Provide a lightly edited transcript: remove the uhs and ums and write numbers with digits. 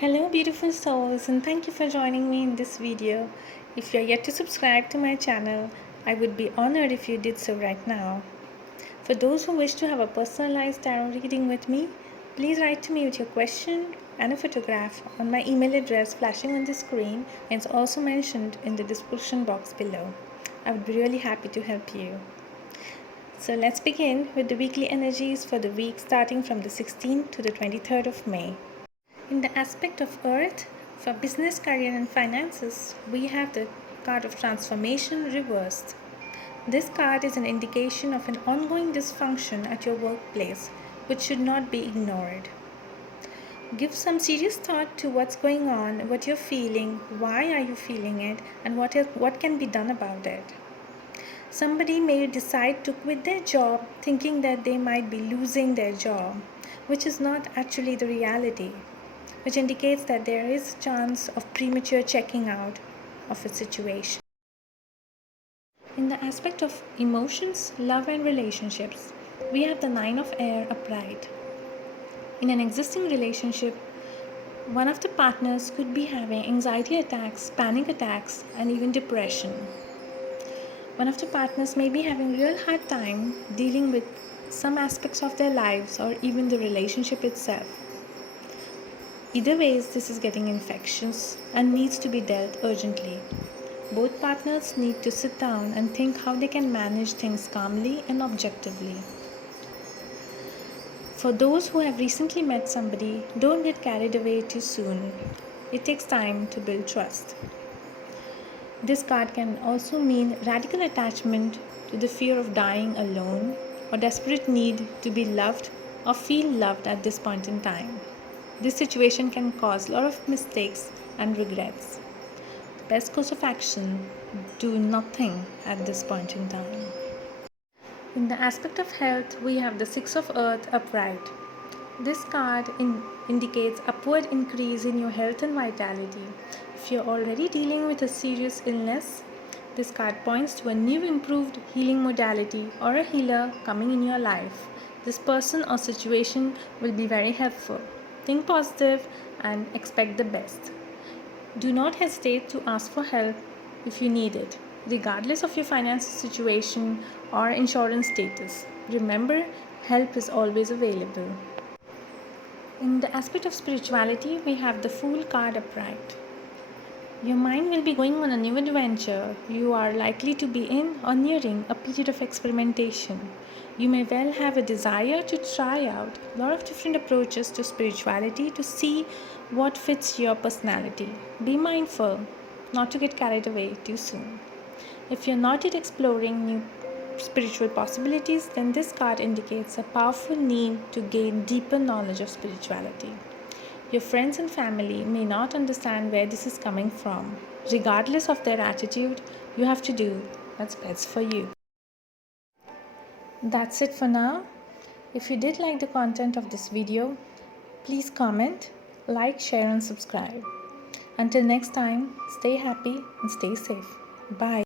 Hello beautiful souls, and thank you for joining me in this video. If you are yet to subscribe to my channel, I would be honored if you did so right now. For those who wish to have a personalized tarot reading with me, please write to me with your question and a photograph on my email address flashing on the screen, and it's also mentioned in the description box below. I would be really happy to help you. So let's begin with the weekly energies for the week starting from the 16th to the 23rd of May. In the aspect of Earth, for business, career, and finances, we have the card of transformation reversed. This card is an indication of an ongoing dysfunction at your workplace, which should not be ignored. Give some serious thought to what's going on, what you're feeling, why are you feeling it, and what can be done about it. Somebody may decide to quit their job thinking that they might be losing their job, which is not actually the reality, which indicates that there is a chance of premature checking out of a situation. In the aspect of emotions, love, and relationships, we have the Nine of Air upright. In an existing relationship, one of the partners could be having anxiety attacks, panic attacks, and even depression. One of the partners may be having real hard time dealing with some aspects of their lives or even the relationship itself. Either ways, this is getting infectious and needs to be dealt urgently. Both partners need to sit down and think how they can manage things calmly and objectively. For those who have recently met somebody, don't get carried away too soon. It takes time to build trust. This card can also mean radical attachment to the fear of dying alone or desperate need to be loved or feel loved at this point in time. This situation can cause a lot of mistakes and regrets. Best course of action, do nothing at this point in time. In the aspect of health, we have the Six of Earth upright. This card indicates upward increase in your health and vitality. If you're already dealing with a serious illness, this card points to a new improved healing modality or a healer coming in your life. This person or situation will be very helpful. Think positive and expect the best. Do not hesitate to ask for help if you need it, regardless of your financial situation or insurance status. Remember, help is always available. In the aspect of spirituality, we have the Fool card upright. Your mind will be going on a new adventure. You are likely to be in or nearing a period of experimentation. You may well have a desire to try out a lot of different approaches to spirituality to see what fits your personality. Be mindful not to get carried away too soon. If you're not yet exploring new spiritual possibilities, then this card indicates a powerful need to gain deeper knowledge of spirituality. Your friends and family may not understand where this is coming from. Regardless of their attitude, you have to do what's best for you. That's it for now. If you did like the content of this video, please comment, like, share, and subscribe. Until next time, stay happy and stay safe. Bye.